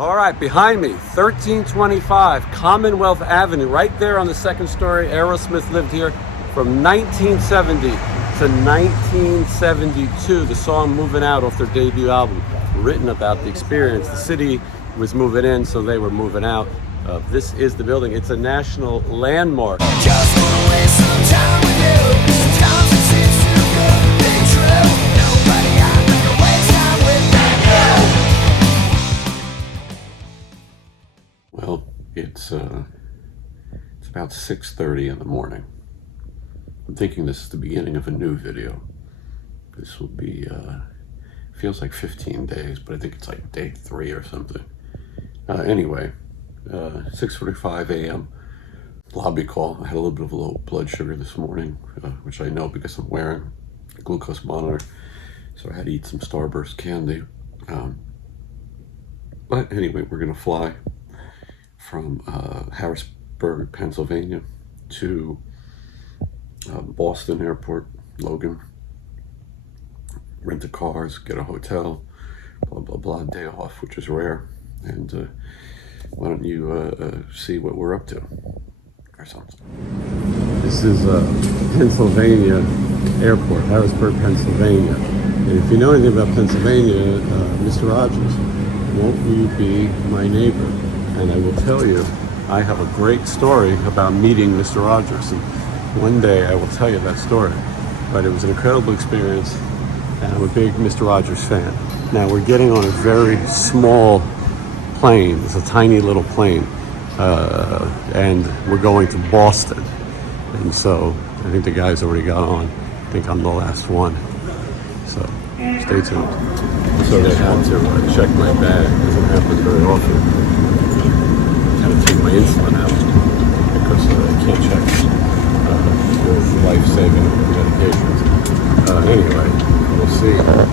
All right, behind me, 1325 Commonwealth Avenue, right there on the second story. Aerosmith lived here from 1970 to 1972. The song Moving Out off their debut album, written about the experience. The city was moving in, so they were moving out. This is the building. It's a national landmark. Just wanna waste some time with you. Sometimes it seems too good to be true. Nobody I'd rather waste time with than you. Well, it's about 6:30 in the morning. I'm thinking this is the beginning of a new video. This will be, feels like 15 days, but I think it's like day 3 or something. Anyway, 6:45 a.m. lobby call. I had a little bit of low blood sugar this morning, which I know because I'm wearing a glucose monitor. So I had to eat some Starburst candy. But anyway, we're gonna fly from Harrisburg, Pennsylvania to Boston Airport, Logan. Rent the cars, get a hotel, blah, blah, blah, day off, which is rare. And why don't you see what we're up to or something. This is Pennsylvania Airport, Harrisburg, Pennsylvania. And if you know anything about Pennsylvania, Mr. Rogers, won't you be my neighbor? And I will tell you, I have a great story about meeting Mr. Rogers. And one day I will tell you that story. But it was an incredible experience, and I'm a big Mr. Rogers fan. Now we're getting on a very small plane. It's a tiny little plane. And we're going to Boston. And so I think the guys already got on. I think I'm the last one. So stay tuned. So they had to check my bag. It doesn't happen very often. I had to take my insulin out because I can't check for life-saving medications. Anyway, we'll see what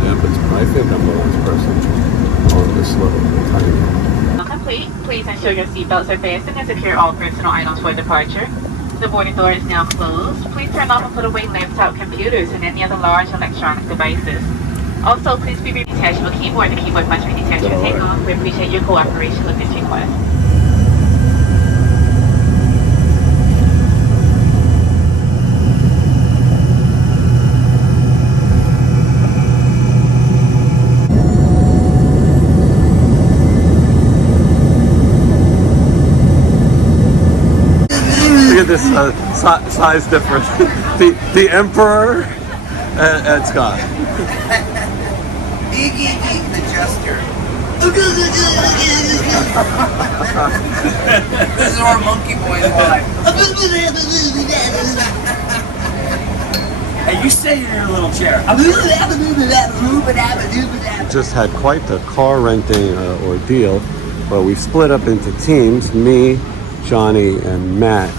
happens. But I think I'm the last person on this little tiny. Complete. Please ensure your seatbelts are fastened and secure all personal items for departure. The boarding door is now closed. Please turn off and put away laptop computers and any other large electronic devices. Also, please be detachable keyboard. The keyboard must be detached for takeoff. We appreciate your cooperation with this request. This size difference. the Emperor and Scott. The Jester. This is our Monkey Boy line. Hey, you stay in your little chair. Just had quite the car renting ordeal, but we split up into teams. Me, Johnny, and Matt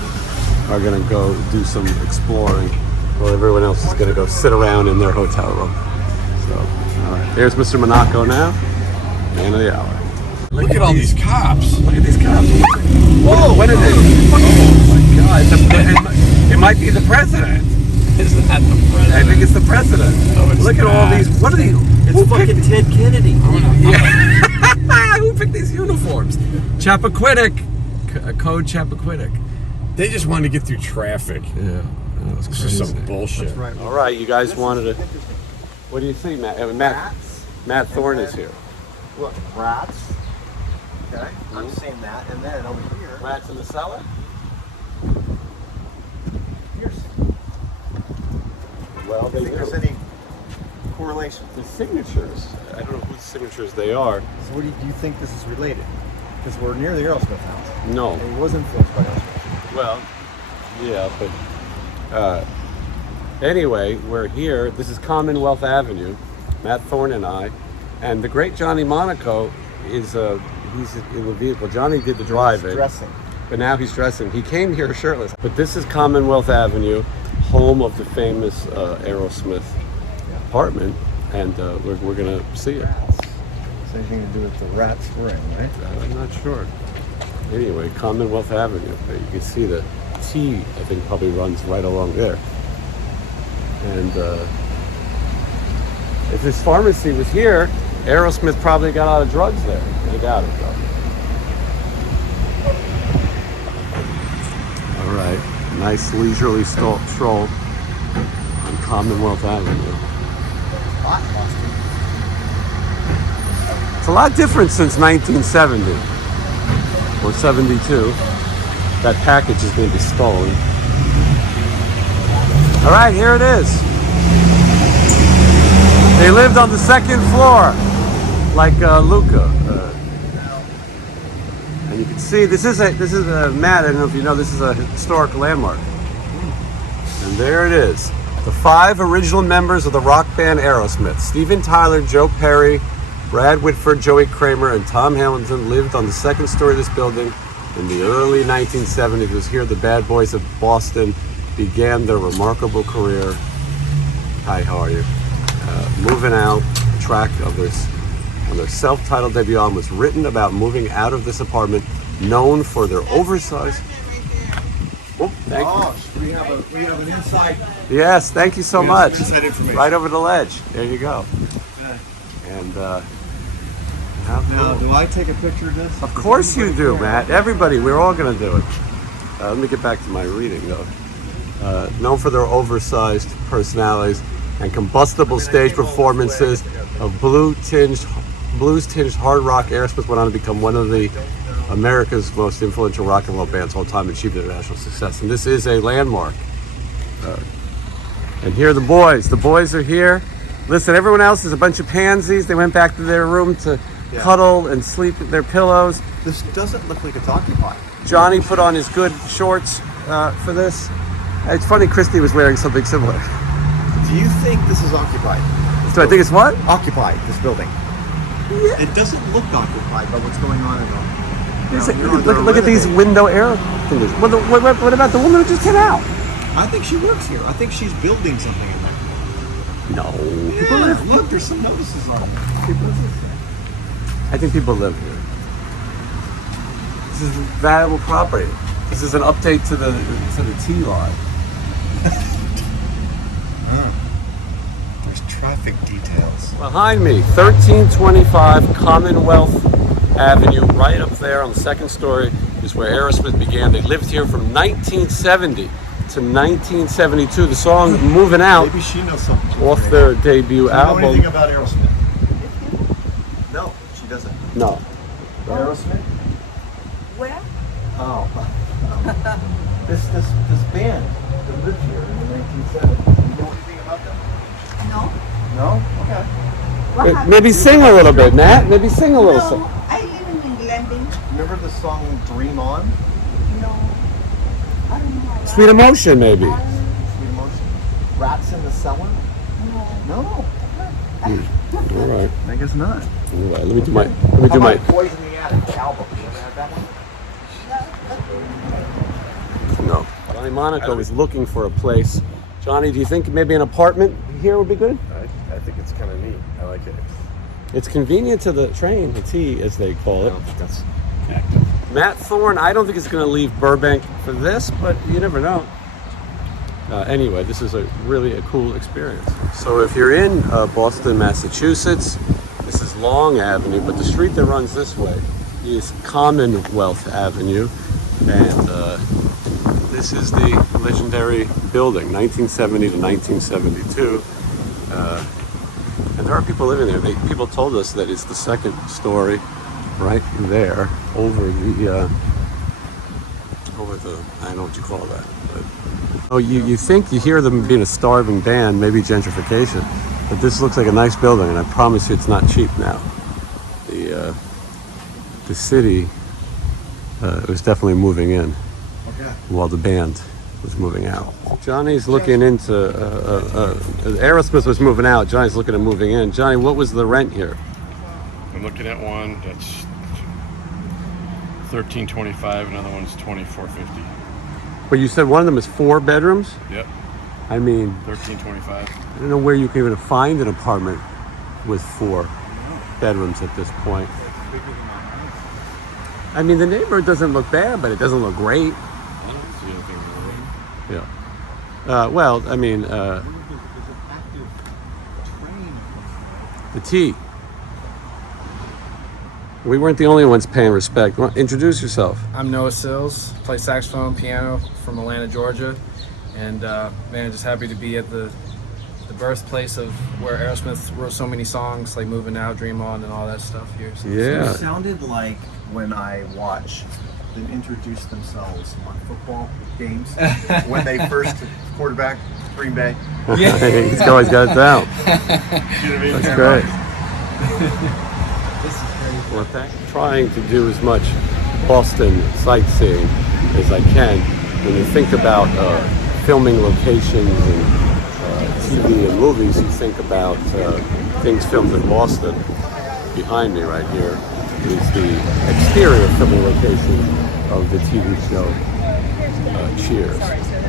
are gonna go do some exploring while everyone else is gonna go sit around in their hotel room. So, all right, there's Mr. Monaco now, man of the hour. Look at all these cops. Look at these cops. Whoa, what is it? Oh my God, it might be the president. Is that the president? I think it's the president. Oh, it's look at all these, what are these? It's fucking Ted Kennedy. Yeah. Who picked these uniforms? Chappaquiddick, Code Chappaquiddick. They just wanted to get through traffic. Yeah, that was This is some bullshit. That's right. All right, you guys wanted to. What do you think, Matt? Matt Thorne is here. Look, rats. Okay, I'm seeing that, and then over here, Rats in the cellar. PEARCY. Well, Do you think there's any correlation? the signatures. I don't know whose signatures they are. So, what do you think this is related? Because we're near the Aerosmith house, No. and he was influenced by Aerosmith. Well, yeah, but anyway, we're here. This is Commonwealth Avenue. Matt Thorne and I, and the great Johnny Monaco is he's in the vehicle. Johnny did the driving, Dressing. but now he's dressing. He came here shirtless. But this is Commonwealth Avenue, home of the famous Aerosmith apartment, and we're gonna see it. It's anything to do with the Ratt spring, right? I'm not sure. Anyway, Commonwealth Avenue. You can see the T, I think, probably runs right along there. And if this pharmacy was here, Aerosmith probably got a lot of drugs there. I doubt it, though. All right, nice leisurely stroll on Commonwealth Avenue. Hot Boston. It's a lot different since 1970 or 72. That package is going to be stolen. All right, here it is. They lived on the second floor, like Luca. And you can see this is a Matt. I don't know if you know, this is a historic landmark. And there it is. The 5 original members of the rock band Aerosmith: Steven Tyler, Joe Perry, Brad Whitford, Joey Kramer, and Tom Hamilton lived on the second story of this building in the early 1970s. It was here the bad boys of Boston began their remarkable career. Hi, how are you? Moving Out, the track of this, on their self-titled debut album, was written about moving out of this apartment, known for their oversized. Oh, thank you. Oh, we have an inside. Yes, thank you so much. Inside information. Right over the ledge. There you go. And how Now, cool. do I take a picture of this? Of course you do, Matt. Everybody, we're all going to do it. Let me get back to my reading, though. Known for their oversized personalities and combustible stage performances of blues-tinged hard rock, Aerosmith went on to become one of the America's most influential rock and roll bands of all time, and achieved international success. And this is a landmark. And here are the boys. The boys are here. Listen, everyone else is a bunch of pansies. They went back to their room to cuddle and sleep with their pillows. This doesn't look like it's occupied. Johnny put on his good shorts for this. It's funny, Christy was wearing something similar. Do you think this is occupied? Do I think it's what? Occupied, this building. Yeah. It doesn't look occupied by what's going on in it. Look at these window air things. What about the woman who just came out? I think she works here. I think she's building something in there. No. Yeah, look, there's some notices on it. I think people live here. This is valuable property. This is an update to the T line. There's traffic details. Behind me, 1325 Commonwealth Avenue, right up there on the second story, is where Aerosmith began. They lived here from 1970 to 1972. The song "Moving Out" Maybe she knows something. off their debut Do you know album. anything about Aerosmith? No, she doesn't. No. Aerosmith? Where? Oh. This band that lived here in the 1970s. Do you know anything about them? No. No? Okay. What happened? Maybe sing a little bit, Matt. Maybe sing a little. No, I live in England. Remember the song Dream On? No. I don't know. Sweet Emotion, maybe. Sweet Emotion? Rats in the Cellar? No. All right. I guess not. All right. Let me do How my. about Boys in the Attic album? You ever had that one? No. Johnny Monaco is looking for a place. Johnny, do you think maybe an apartment here would be good? I think it's kind of neat. I like it. It's convenient to the train, the T as they call I it. don't think that's active. Matt Thorne, I don't think it's going to leave Burbank for this, but you never know. Anyway, this is really a cool experience. So if you're in Boston, Massachusetts, this is Long Avenue, but the street that runs this way is Commonwealth Avenue, and this is the legendary building, 1970 to 1972. And there are people living there. People told us that it's the second story right there over the, I don't know what you call that. But, you think you hear them being a starving band, maybe gentrification, but this looks like a nice building, and I promise you it's not cheap now. The city was definitely moving in while the band was moving out. Johnny's looking into, Aerosmith was moving out, Johnny's looking at moving in. Johnny, what was the rent here? I'm looking at one that's $13.25. Another one's $24.50. But you said one of them is 4 bedrooms? Yep, I mean, $13.25. I don't know where you can even find an apartment with 4 bedrooms at this point. I mean, the neighborhood doesn't look bad, but it doesn't look great. I don't see anything wrong. Yeah. Well, I mean, the T. We weren't the only ones paying respect. Introduce yourself. I'm Noah Sills, play saxophone, piano from Atlanta, Georgia, and man, just happy to be at the birthplace of where Aerosmith wrote so many songs like "Moving Out," "Dream On," and all that stuff here. So Yeah. It sounded like when I watch them introduce themselves on football games when they first quarterback Green Bay. He's always got it down. That's great. Well, trying to do as much Boston sightseeing as I can. When you think about filming locations and TV and movies, you think about things filmed in Boston. Behind me right here is the exterior filming location of the TV show Cheers.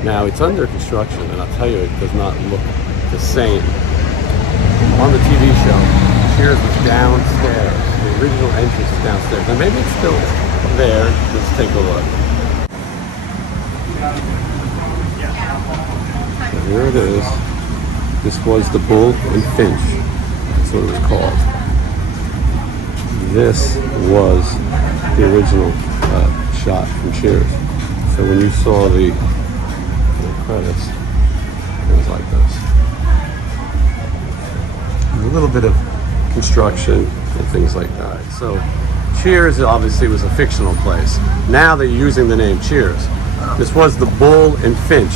Now it's under construction, and I'll tell you, it does not look the same. On the TV show, Cheers was downstairs. The original entrance is downstairs. Now maybe it's still there. Let's take a look. So here it is. This was the Bull and Finch. That's what it was called. This was the original shot from Cheers. So when you saw the credits, it was like this. A little bit of construction and things like that. So Cheers obviously was a fictional place. Now they're using the name Cheers. This was the Bull and Finch,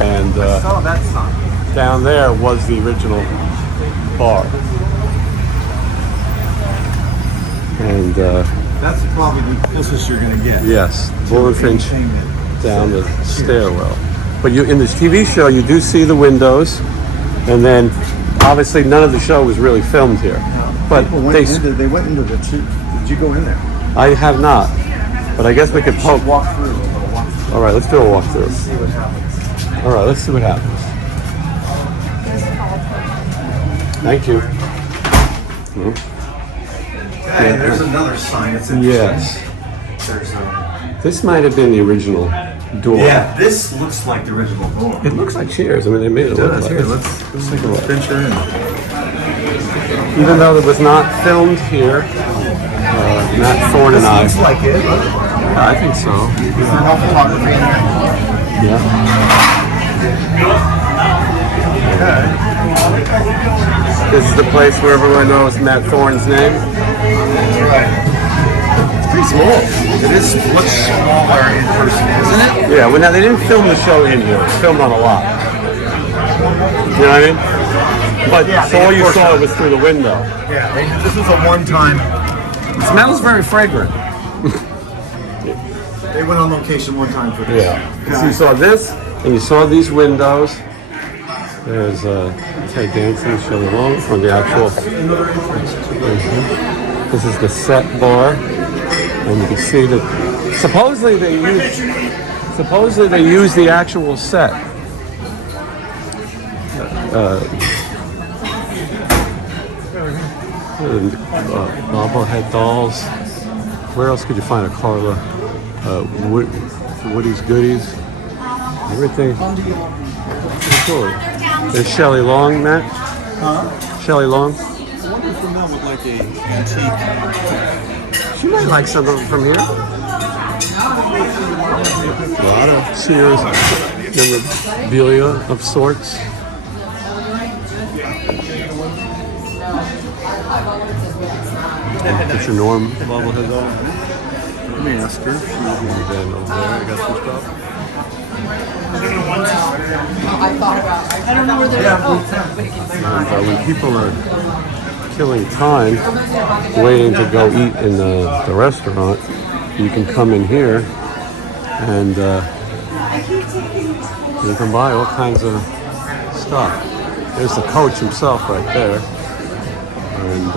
and I saw that sign. down there was the original bar. And That's probably the closest you're gonna get. yes, Bull and Finch down the stairwell. But you, in this TV show, you do see the windows, and then obviously none of the show was really filmed here. But People went they went into the tube. Did you go in there? I have not, but I guess we could poke. Walk through. A little walk through. All right, let's do a walkthrough. See what happens. All right, let's see what happens. Thank you. And there's another sign. It's interesting. Yes, There's a, this might have been the original door. yeah, this looks like the original door. It looks like Cheers. I mean, they made it look like Here, it. let's take a look. venture in. Even though it was not filmed here, Matt Thorne and I. Looks like it. I think so. Is there no photography in there? Yeah. This is the place where everyone knows Matt Thorne's name. It's pretty small. It is much smaller in person, isn't it? Yeah, well now they didn't film the show in here. It was filmed on a lot. You know what I mean? But Yeah, so all you of course saw not. was through the window. Yeah, this was a one-time. It smells very fragrant. They went on location one time for this. Yeah. So you saw this, and you saw these windows. There's Ted Danson, Shelley Long from the actual. This is the set bar, and you can see that supposedly they use the actual set. Bobblehead dolls. Where else could you find a Carla? Woody's Goodies. Everything. Pretty cool. There's Shelley Long, Matt. Huh? Shelley Long. I wonder if that would like a antique. She might like some of them from here. A lot of Cheers memorabilia of sorts. Get your Norm bobblehead doll. Let me ask her. And then over there, I got some stuff. When people are killing time waiting to go eat in the restaurant, you can come in here and you can buy all kinds of stuff. There's the coach himself right there. And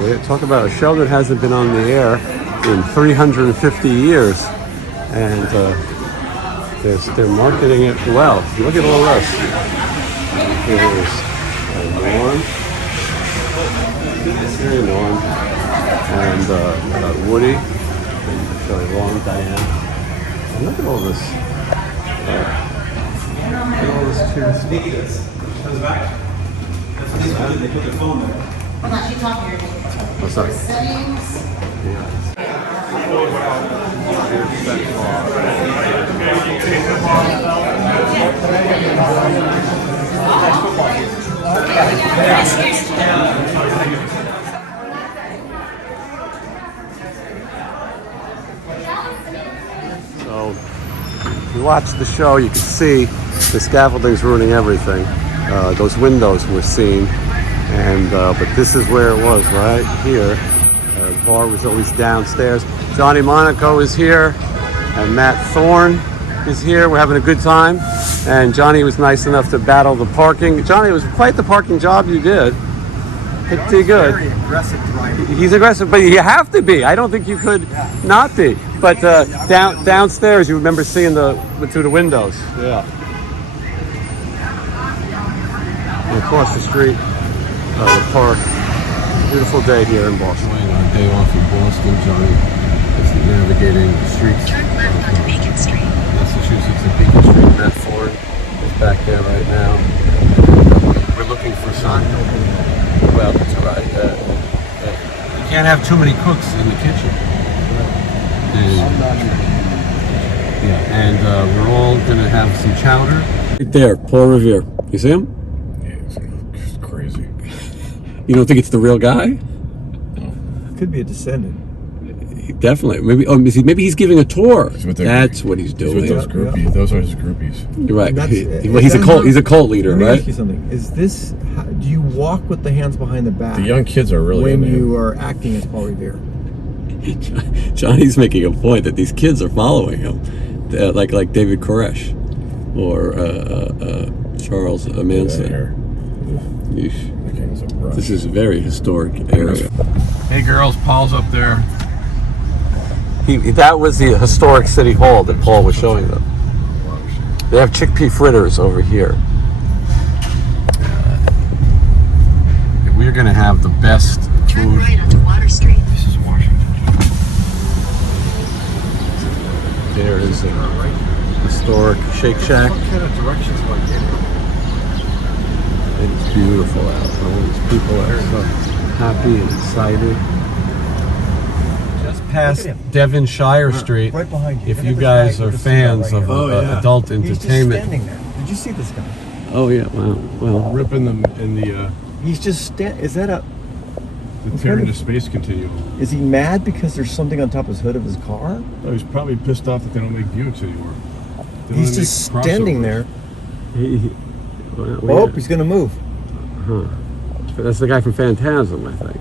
they talk about a show that hasn't been on the air in 350 years. And they're marketing it well. Look at all this. Here's Norm. Here's Norm. And Woody. And Shelley Long, Diane. And look at all this. Look at all this Cheers. What's up? So, if you watch the show, you can see the scaffolding's ruining everything. Those windows were seen, and but this is where it was, right here. The bar was always downstairs. Johnny Monaco is here, and Matt Thorne is here. We're having a good time, and Johnny was nice enough to battle the parking. Johnny, it was quite the parking job you did. Pretty good. Very aggressive driver. He's aggressive, but you have to be. I don't think you could not be. But downstairs, you remember seeing through the windows. Yeah. And across the street, the park. Beautiful day here in Boston. Our day off in Boston, Johnny is navigating the streets. Turn left onto Beacon Street. Massachusetts and Beacon Street. Matt Ford is back there right now. We're looking for some. Well, that's right. You can't have too many cooks in the kitchen. And we're all gonna have some chowder. Right there, Paul Revere. You see him? Yeah, it's crazy. You don't think it's the real guy? Could be a descendant. Definitely. Maybe he's giving a tour. That's what he's doing. He's with those groupies. Those are his groupies. You're right. That's- He's a cult. He's a cult leader, Let me right? ask you something. Is this? Do you walk with the hands behind the back? The young kids are really when into you him. are acting as Paul Revere. Johnny's making a point that these kids are following him, like David Koresh or Charles Manson. Yeesh. This is a very historic area. Hey girls, Paul's up there. That was the historic city hall that Paul was showing them. They have chickpea fritters over here. We're gonna have the best Turn food. right onto Water Street. This is Washington. There is a historic Shake Shack. What kind of directions am I getting? It's beautiful out. All these people are so happy and excited. Just past Devonshire Street. Right behind you. If Look you at this guys guy. are You can see that fans right of here. adult He's just entertainment. standing there. Did you see this guy? Oh yeah, well. Ripping them in the He's just Is that a? tearing the space continuum. Is he mad because there's something on top of his hood of his car? Oh, he's probably pissed off that they don't make Buicks anymore. They He's only just make standing crossovers. there. Oh, he's gonna move. That's the guy from Phantasm, I think.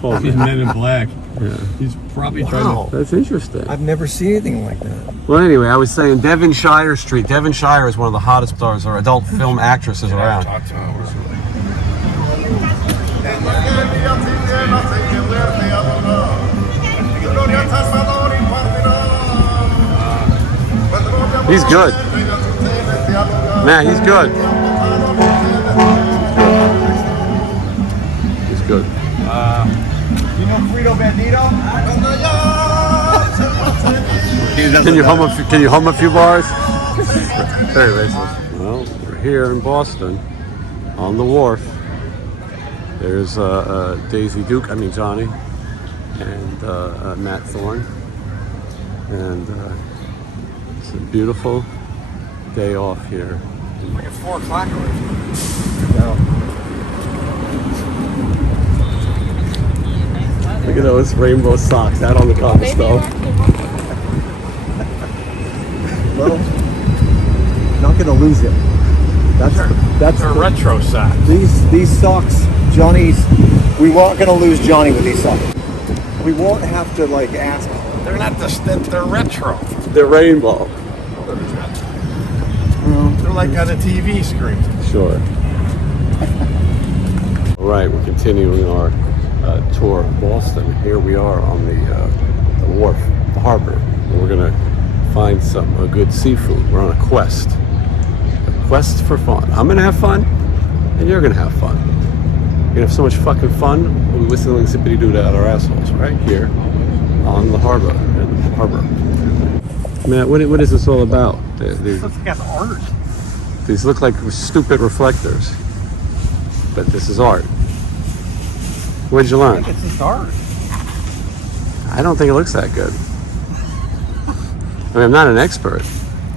Told me. He's Men in Black. Yeah. He's probably Wow. trying to. That's interesting. I've never seen anything like that. Well, anyway, I was saying Devonshire Street. Devonshire is one of the hottest stars or adult film actresses around. Talk to him. He's good. Man, he's good. He's good. You know Frito Bandito? Can you hum a few bars? Very racist. Well, we're here in Boston, on the wharf. There's Johnny, and Matt Thorne, and it's a beautiful day off here. Like it's 4 o'clock already. Look at those rainbow socks out on the cobblestone. Well, not gonna lose it. That's They're retro socks. these socks, Johnny's. We weren't gonna lose Johnny with these socks. We won't have to like ask. They're not they're retro. They're rainbow. They're like on a TV screen. Sure. All right, we're continuing our tour of Boston. Here we are on the wharf, the harbor. And we're gonna find a good seafood. We're on a quest for fun. I'm gonna have fun, and you're gonna have fun. We're gonna have so much fucking fun. We'll be whistling zippity doo out our assholes right here on the harbor. Matt, what is this all about? These look like stupid reflectors, but this is art. What'd you learn? It's just art. I don't think it looks that good. I mean, I'm not an expert.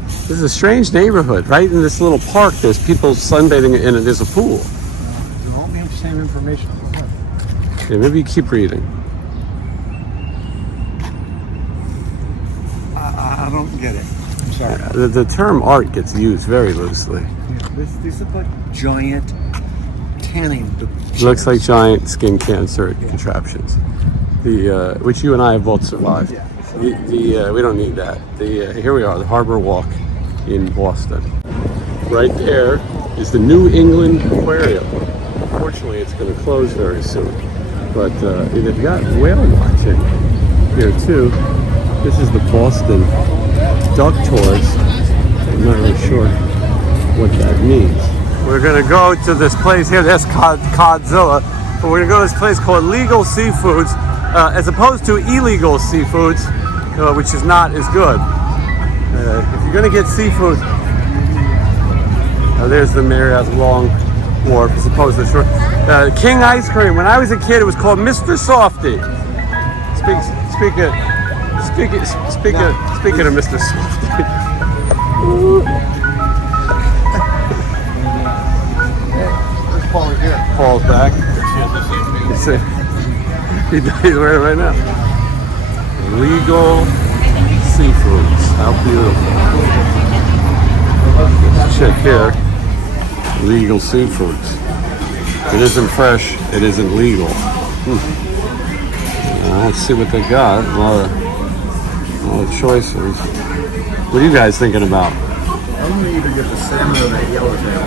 This is a strange neighborhood. Right in this little park, there's people sunbathing and there's a pool. You won't have the same information. Yeah, maybe you keep reading. I don't get it. I'm sorry. The term art gets used very loosely. These look like giant tanning. Looks like giant skin cancer contraptions. Which you and I have both survived. Yeah. We don't need that. Here we are, the Harbor Walk in Boston. Right there is the New England Aquarium. Unfortunately, it's going to close very soon. But they've got whale watching here too. This is the Boston Duck Tours. I'm not really sure what that means. We're going to go to this place here. That's Codzilla. But we're going to go to this place called Legal Seafoods, as opposed to illegal seafoods, which is not as good. If you're going to get seafood, there's the Marriott Long Wharf as opposed to the short. King Ice Cream. When I was a kid, it was called Mr. Softy. Speaking of Mr. Softy. There's Paul right here. Paul's back. He's wearing it right now. Legal Seafoods. How beautiful. Let's check here. Legal Seafoods. It isn't fresh. It isn't legal. Let's see what they got. A lot of choices. What are you guys thinking about? I'm gonna either get the salmon or that yellowtail.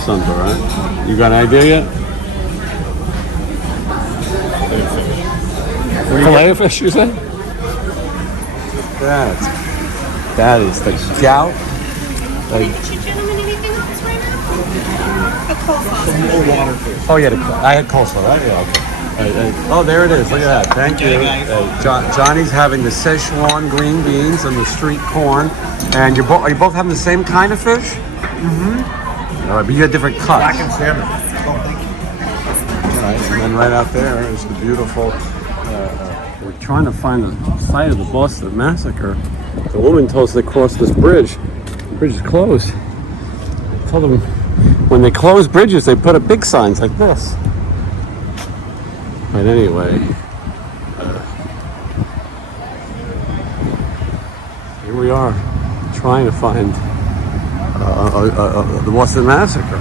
Something, right? You got an idea yet? Filet of fish, you said? That is the gout. Oh yeah, I had coleslaw, right? Yeah, okay. Oh, there it is. Look at that. Thank you. Johnny's having the Szechuan green beans and the street corn. And are you both having the same kind of fish? Mm-hmm. All right, but you had different cuts. Black and salmon. Oh, thank you. All right, and then right out there is the beautiful. We're trying to find the site of the Boston Massacre. The woman told us they crossed this bridge. The bridge is closed. I told them when they close bridges, they put up big signs like this. But anyway, here we are, trying to find the Boston Massacre.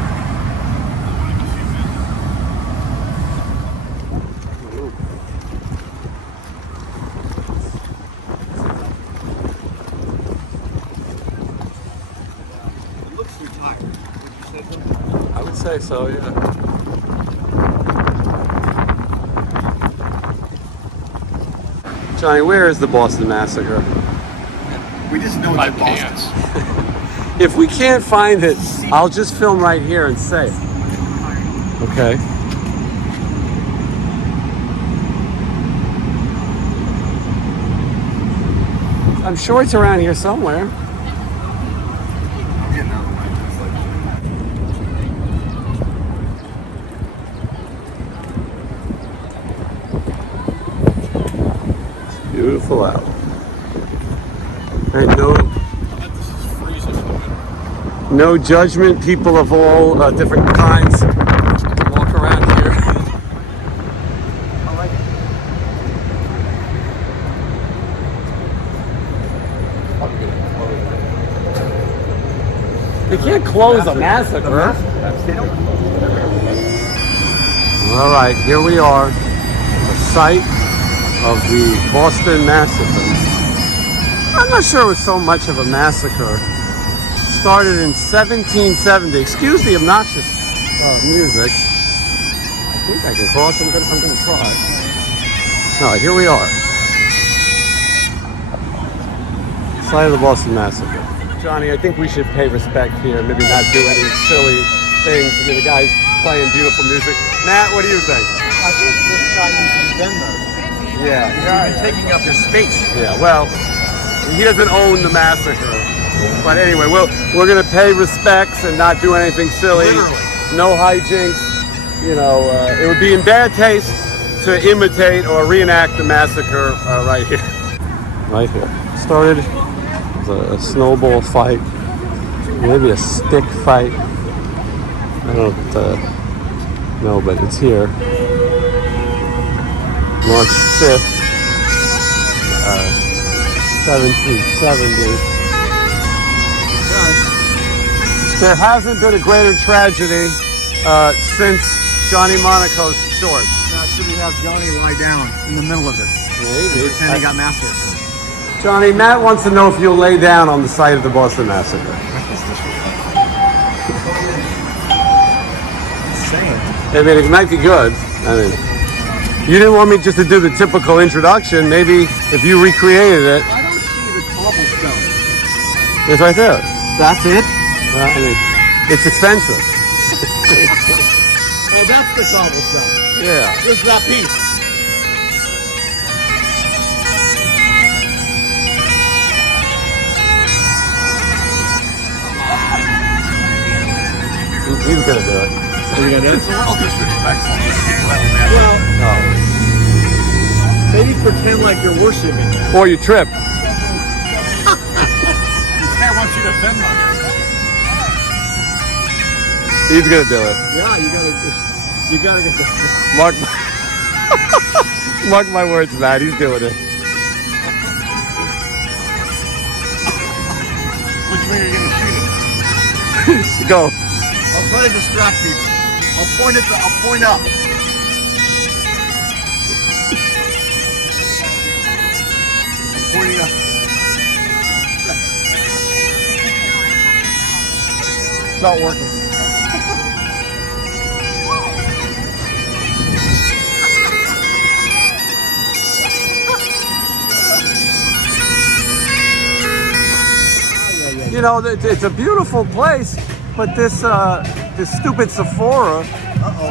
It looks retired. Would you say so? I would say so, yeah. Johnny, where is the Boston Massacre? We just know it's Boston. If we can't find it, I'll just film right here and say it. Okay. I'm sure it's around here somewhere. Beautiful out. And no judgment. People of all different kinds can walk around here. I like it. You can't close a massacre. All right, here we are, the site of the Boston Massacre. I'm not sure it was so much of a massacre. Started in 1770. Excuse the obnoxious music. I think I can cross. I'm gonna try. All right, here we are. Site of the Boston Massacre. Johnny, I think we should pay respect here. Maybe not do any silly things. I mean, the guy's playing beautiful music. Matt, what do you think? I think this guy needs to be done though. Yeah. You're taking up his space. Yeah, well, he doesn't own the massacre. But anyway, we're going to pay respects and not do anything silly. Literally. No hijinks. You know, it would be in bad taste to imitate or reenact the massacre right here. Right here. Started as a snowball fight, maybe a stick fight. I don't know, but it's here. March 5th, 1770. There hasn't been a greater tragedy since Johnny Monaco's shorts. Now, should we have Johnny lie down in the middle of this? Maybe. Pretend he got massacred. Johnny, Matt wants to know if you'll lay down on the site of the Boston Massacre. I mean, it might be good. I mean, you didn't want me just to do the typical introduction. Maybe if you recreated it. I don't see the cobblestone. It's right there. That's it? Well, I mean, it's expensive. Oh, that's the cobblestone. Yeah. Just that piece. He's gonna do it. Are you gonna do it? It's a little disrespectful. Well, Oh. maybe pretend like you're worshiping. Or you trip. This guy wants you to Venmo him. He's gonna do it. Yeah, you gotta get this. Mark my words, Matt. He's doing it. Which way are you going to shoot it? Go. I'll try to distract people. I'll point up. I'm pointing up. It's not working. You know, it's a beautiful place, but this stupid Sephora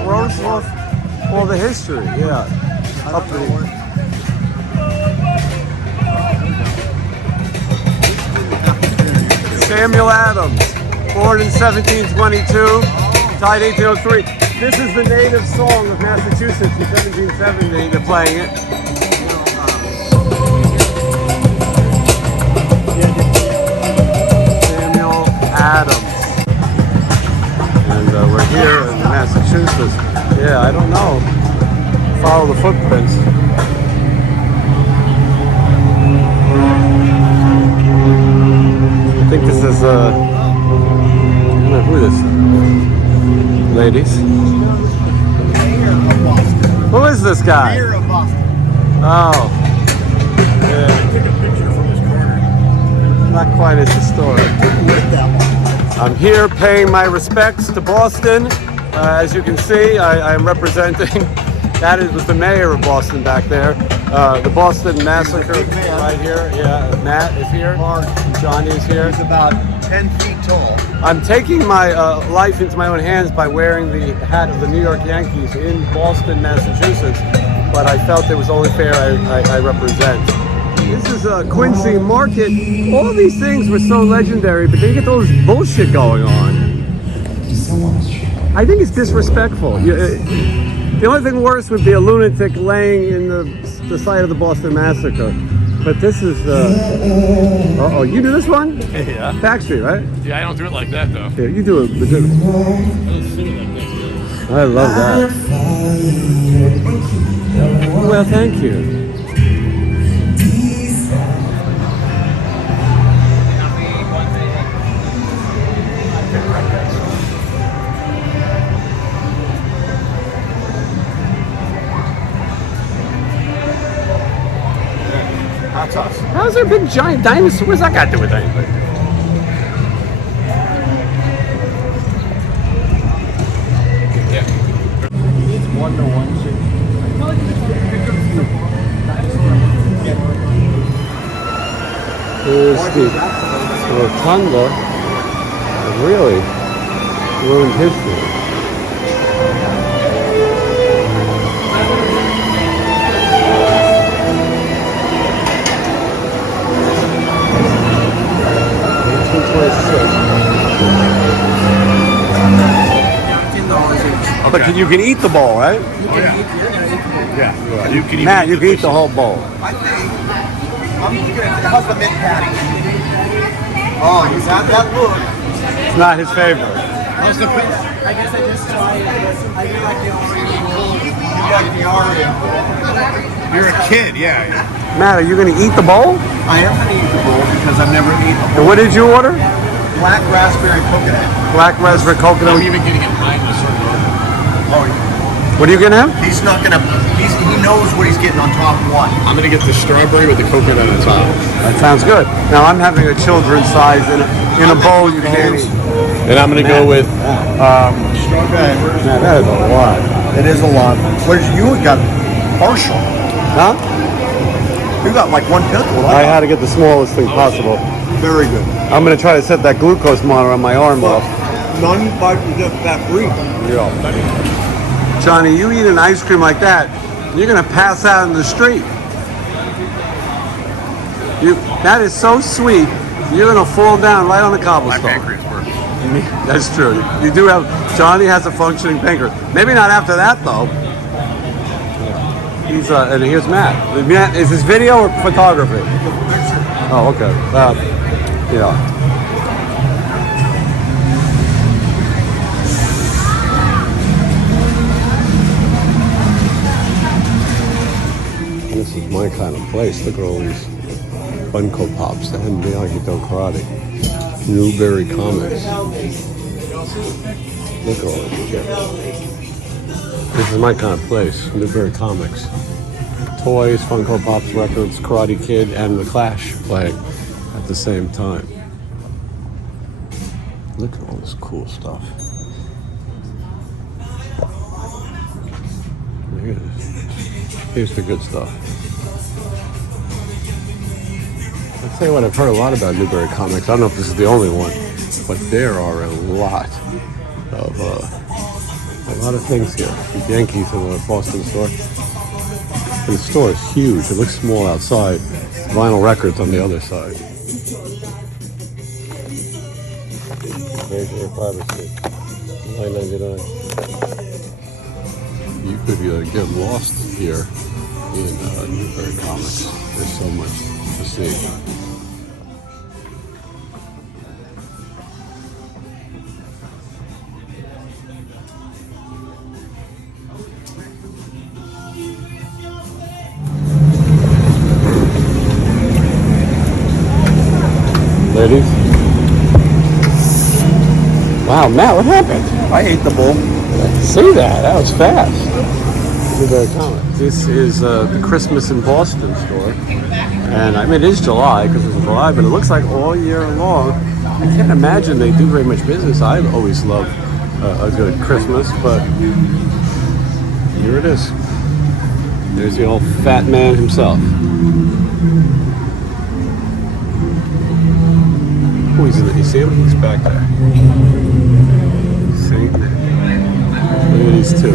throws off all the history. Yeah. Up to Samuel Adams, born in 1722, died 1803. This is the native song of Massachusetts in 1770. They're playing it. Samuel Adams. And we're here in Massachusetts. Yeah, I don't know. Follow the footprints. I think this is, I don't know who this is. Ladies. Who is this guy? Mayor of Boston. Oh. Yeah. Take a picture from this corner. Not quite as historic. I'm here paying my respects to Boston. As you can see, I am representing, was the mayor of Boston back there. The Boston Massacre right here. Yeah, Matt is here. Johnny is here. He's about 10 feet tall. I'm taking my life into my own hands by wearing the hat of the New York Yankees in Boston, Massachusetts. But I felt it was only fair I represent. This is Quincy Market. All these things were so legendary, but then you get those bullshit going on. I think it's disrespectful. The only thing worse would be a lunatic laying in the site of the Boston Massacre. But this is, you do this one? Yeah. Backstreet, right? Yeah, I don't do it like that though. Yeah, you do it. I don't sing it like this. I love that. Well, thank you. Hot sauce. How's there a big giant dinosaur? What's that got to do with anything? Yeah. It's 1-to-1 shit. Here's the rotunda. Really ruined history. Oh, but you can eat the ball, right? Oh yeah. Yeah. You can even Matt, you can eat the whole bowl. I think how's the mint patty? Oh, he's got that look. It's not his favorite. How's the I guess I just tried it. I do like the Oreo. You like the Oreo. You're a kid, yeah. Matt, are you going to eat the bowl? I am going to eat the bowl because I've never eaten a And bowl. what did you order? Black raspberry coconut. Black raspberry coconut. I'm even getting it behind the circle. Oh, What are you going to have? he's not going to. He knows what he's getting on top one. I'm gonna get the strawberry with the coconut on top. That sounds good. Now I'm having a children's size in a bowl you can't eat. And I'm gonna go with Okay. Now that is a lot. It is a lot. Whereas you got partial. Huh? You got like 1/5. Well, I had to get the smallest thing possible. very good. I'm going to try to set that glucose monitor on my arm off. 95% fat free. Yeah. Johnny, you eat an ice cream like that, you're going to pass out in the street. That is so sweet, you're going to fall down right on the my cobblestone. pancreas works. That's true. You do have, Johnny has a functioning pancreas. Maybe not after that though. He's, and here's Matt. Matt, is this video or photography? Oh, okay. Yeah. This is my kind of place. Look at all these Funko Pops. That hadn't been out here done karate. Newberry Comics. Look at all this shit. This is my kind of place. Newberry Comics. Toys, Funko Pops, records, Karate Kid, and The Clash playing at the same time. Look at all this cool stuff. Here's the good stuff. I'll tell you what, I've heard a lot about Newberry Comics. I don't know if this is the only one, but there are a lot of things here. The Yankees in the Boston store. And the store is huge. It looks small outside. Vinyl records on the other side. Invasion of Privacy. $9.99. You could get lost here in Newberry Comics. There's so much to see. Ladies. Wow, Matt, what happened? I ate the bowl. See that? That was fast. Newberry Comics. This is the Christmas in Boston store. And I mean, it is July because it's July, but it looks like all year long. I can't imagine they do very much business. I always love a good Christmas, but here it is. There's the old fat man himself. Oh, he's in the, you see him? He's back there. See? Look at these two.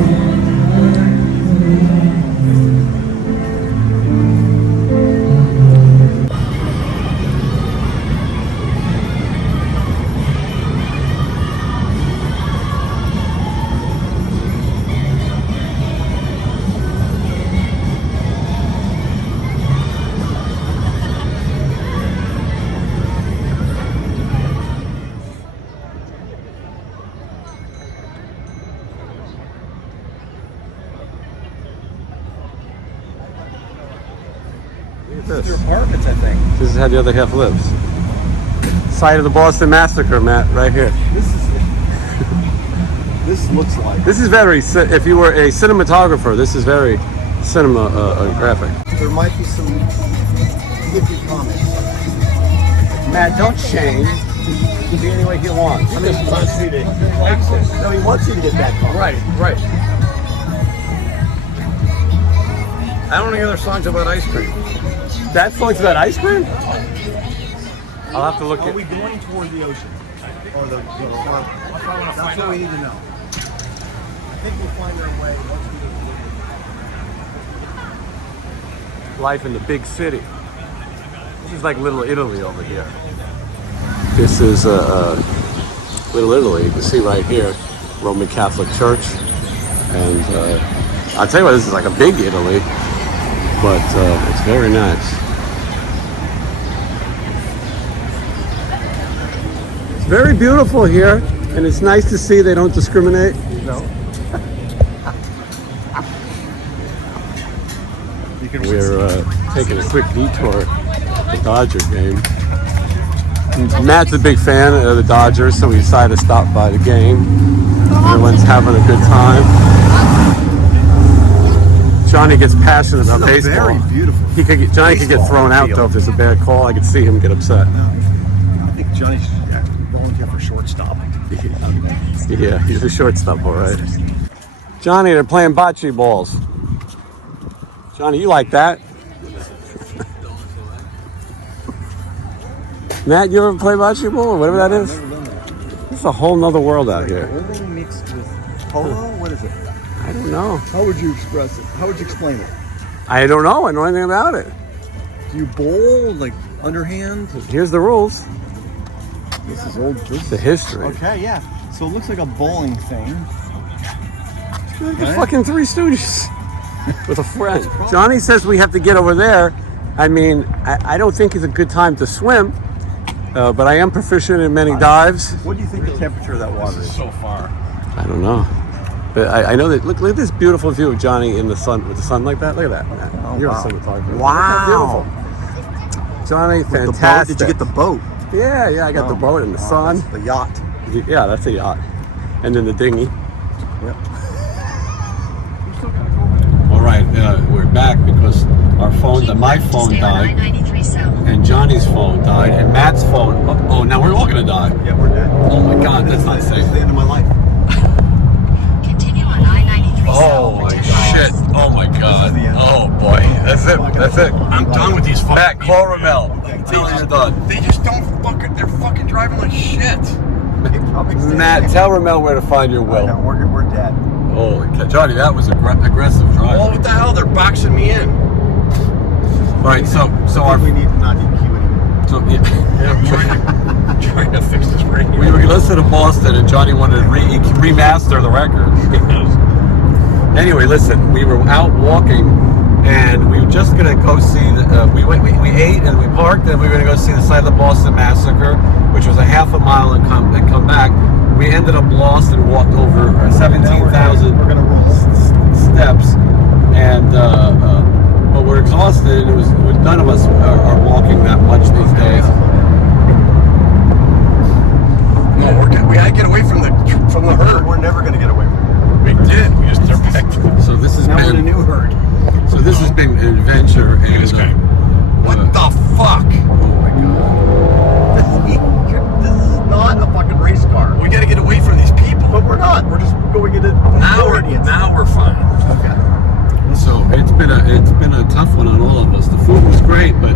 Their apartments, I think. This is how the other half lives. Site of the Boston Massacre, Matt, right here. This looks like. This is very, if you were a cinematographer, this is very graphic. There might be some hippie comments. Matt, don't change. He can be any way he wants. He just wants me to. He likes it. No, he wants you to get that comment. Right. I don't know any other songs about ice cream. That song's about ice cream? I'll have to look Are at we going toward the ocean? Or the farm? That's what we need to know. I think we'll find our way once we life in the big city. This is like Little Italy over here. This is Little Italy. You can see right here, Roman Catholic Church. And I'll tell you what, this is like a big Italy, but it's very nice. It's very beautiful here, and it's nice to see they don't discriminate. No. We're taking a quick detour at the Dodger game. Matt's a big fan of the Dodgers, so we decided to stop by the game. Everyone's having a good time. Johnny gets passionate about baseball. Very beautiful. Johnny could get thrown out though if there's a bad call. I could see him get upset. I think Johnny's volunteer for shortstop. Yeah, he's a shortstop, all right. Johnny, they're playing bocce balls. Johnny, you like that? Matt, you ever play bocce ball or whatever that is? I've never done that. It's a whole nother world out here. Everything mixed with polo? What is it? I don't know. How would you express it? How would you explain it? I don't know. I know anything about it. Do you bowl, like underhand? Here's the rules. This is old. The history. Okay, yeah. So it looks like a bowling thing. Like the fucking Three Stooges with a friend. Johnny says we have to get over there. I mean, I don't think it's a good time to swim, but I am proficient in many dives. What do you think the temperature of that water is? So far. I don't know. But I know that, look at this beautiful view of Johnny in the sun, with the sun like that. Look at that. Oh, You're wow. a cinematographer. Wow. Beautiful. Johnny, With the boat? fantastic. Did you get the boat? Yeah, I got the boat in the sun. That's the yacht. Yeah, that's a yacht. And then the dinghy. Yep. All right, we're back because my phone died, and Johnny's phone died, and Matt's phone. Oh, now we're all gonna die. Yeah, we're dead. Oh my God, that's not It's safe. the end of my life. Continue on I-93 Oh my shit! Oh my God! This is the end. Oh boy, that's it. That's it. I'm done with these fucking Matt, call Ramel. Tell him you're done. They just don't fucking, they're fucking driving like shit. Matt, tell Ramel where to find your No, will. we're dead. Holy cow. Johnny, that was aggressive Oh, driving. what the hell? They're boxing me in. All right, so I think we need to not EQ anymore. so yeah. Yeah, I'm trying to fix this radio. We were listening to Boston, and Johnny wanted to remaster the record. Anyway, listen, we were out walking, and we were just gonna go see. We ate and we parked, and we were gonna go see the site of the Boston Massacre, which was a half a mile and come back. We ended up lost and walked over 17,000 We're gonna roll. steps, and but we're exhausted. It was none of us are walking that much these days. No, we gotta get away from the herd. We're never gonna get away from it. We did. We just directed. So this has Now we're in a been new herd. so this has been an adventure. And, This guy. What the fuck? Oh my God! This is not a fucking race car. We gotta get away from these people. But we're not. We're just going into Now we're fine. Okay. So it's been a tough one on all of us. The food was great, but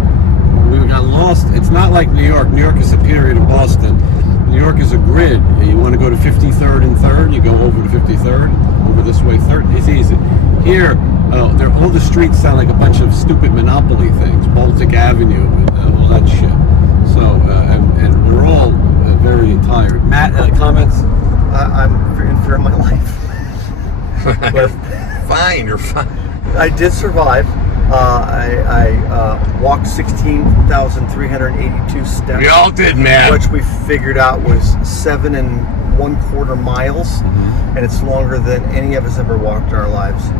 we got lost. It's not like New York. New York is superior to Boston. New York is a grid. You want to go to 53rd and 3rd, you go over to 53rd, over this way 3rd. It's easy. Here, all the streets sound like a bunch of stupid Monopoly things. Baltic Avenue and all that shit. So and we're all very tired. Matt, comments? I'm in fear of my life. Fine, you're fine. I did survive. I walked 16,382 steps. We all did, man. Which we figured out was 7 1/4 miles, and it's longer than any of us ever walked in our lives.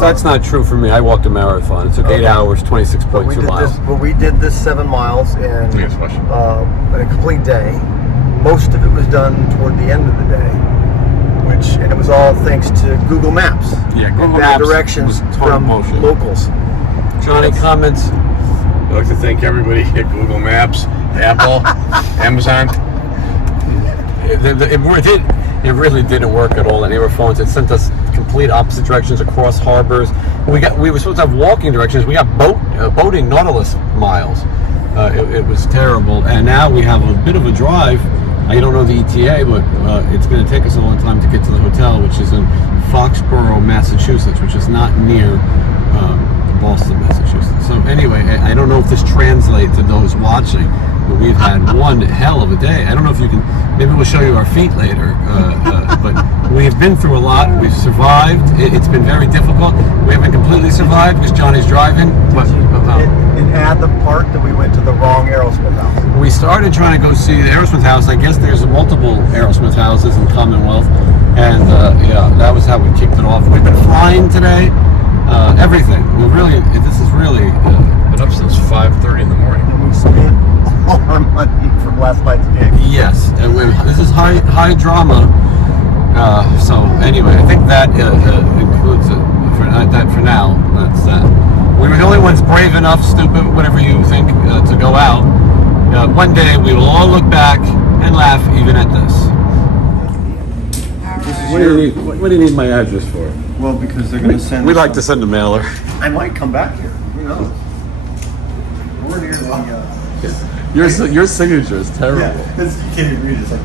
That's not true for me. I walked a marathon. It took 8 hours, 26.2 miles. We did this 7 miles in Yes, question. a complete day. Most of it was done toward the end of the day, and it was all thanks to Google Maps. Yeah, Google and bad Maps directions was total from bullshit. locals. Johnny, comments? I'd like to thank everybody at Google Maps, Apple, Amazon. It really didn't work at all on our phones. It sent us complete opposite directions across harbors. We were supposed to have walking directions. We got boating Nautilus miles. It was terrible. And now we have a bit of a drive. I don't know the ETA, but it's going to take us a long time to get to the hotel, which is in Foxborough, Massachusetts, which is not near Boston, Massachusetts. So anyway, I don't know if this translates to those watching, but we've had one hell of a day. I don't know if you can, maybe we'll show you our feet later, but we have been through a lot. We've survived. It's been very difficult. We haven't completely survived because Johnny's driving, but It had the part that we went to the wrong Aerosmith house. we started trying to go see the Aerosmith house. I guess there's multiple Aerosmith houses in Commonwealth, and yeah, that was how we kicked it off. We've been flying today. Everything. This is really. Been up since 5:30 in the morning. We spent all our money from last night's gig. Yes, and this is high drama. So anyway, I think that includes it for now. That's that. We were the only ones brave enough, stupid, whatever you think, to go out. One day we will all look back and laugh even at this. What do you need my address for? Well, because they're going to send. We like to send a mailer. I might come back here. Who knows? We're near the. Your signature is terrible. Yeah, you can't even read it. It's like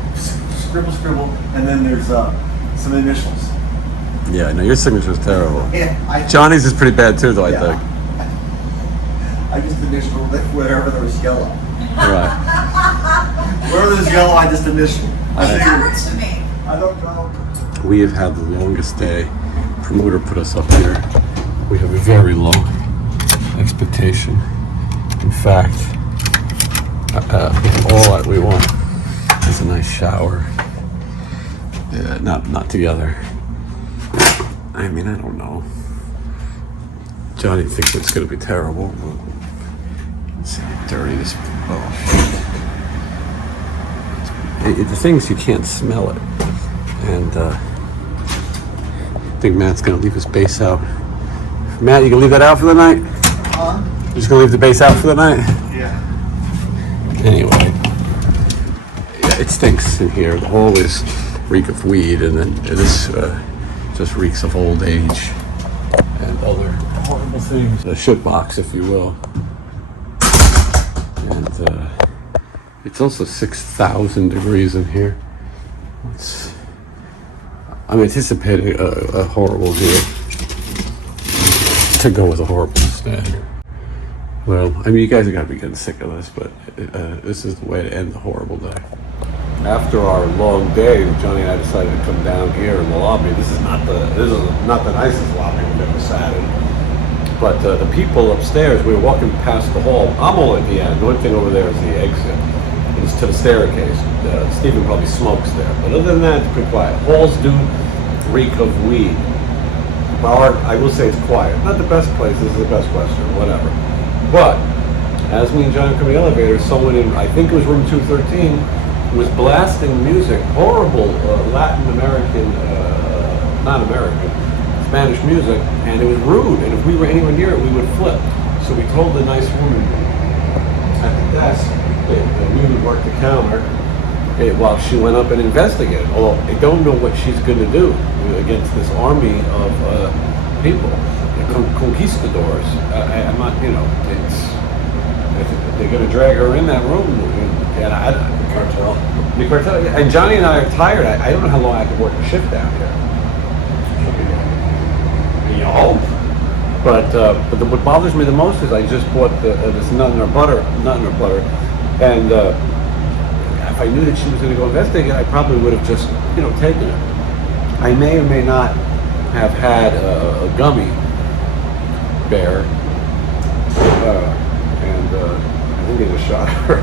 scribble, and then there's some initials. Yeah, no, your signature is terrible. Yeah, Johnny's is pretty bad too, though. I think. I just initialed wherever there was yellow. Right. Wherever there's yellow, I just initial. Never to me. I don't know. We have had the longest day. Promoter put us up here. We have a very low expectation. In fact, all that we want is a nice shower. Not together. I mean, I don't know. Johnny thinks it's going to be terrible. Let's see how dirty this. The things you can't smell it, and I think Matt's gonna leave his bass out. Matt, you gonna leave that out for the night? You're just gonna leave the bass out for the night? Yeah. Anyway, yeah, it stinks in here. The whole is reek of weed, and then this just reeks of old age and other horrible things. A shit box, if you will. And it's also 6,000 degrees in here. I'm anticipating a horrible view to go with a horrible instead. Well, I mean, you guys are gonna be getting sick of this, but this is the way to end the horrible day. After our long day, Johnny and I decided to come down here in the lobby. This is not the nicest lobby we've ever sat in. But the people upstairs, we were walking past the hall. I'm all at the end. The only thing over there is the exit. It's to the staircase. Stephen probably smokes there. But other than that, it's pretty quiet. Halls do reek of weed. Bar, I will say it's quiet. Not the best place. This is the best Western, whatever. But as me and John come in the elevator, someone in, I think it was room 213, was blasting music, horrible Latin American, not American, Spanish music, and it was rude. And if we were anywhere near it, we would flip. So we told the nice woman at the desk that we would work the counter while she went up and investigated. Although I don't know what she's going to do against this army of people, conquistadors. I'm not, you know, they're going to drag her in that room. And the cartel. And Johnny and I are tired. I don't know how long I can work a shift down here. You know. But what bothers me the most is I just bought this nut in her butter, and if I knew that she was going to go investigate, I probably would have just, you know, taken it. I may or may not have had a gummy bear, and I think they just shot her.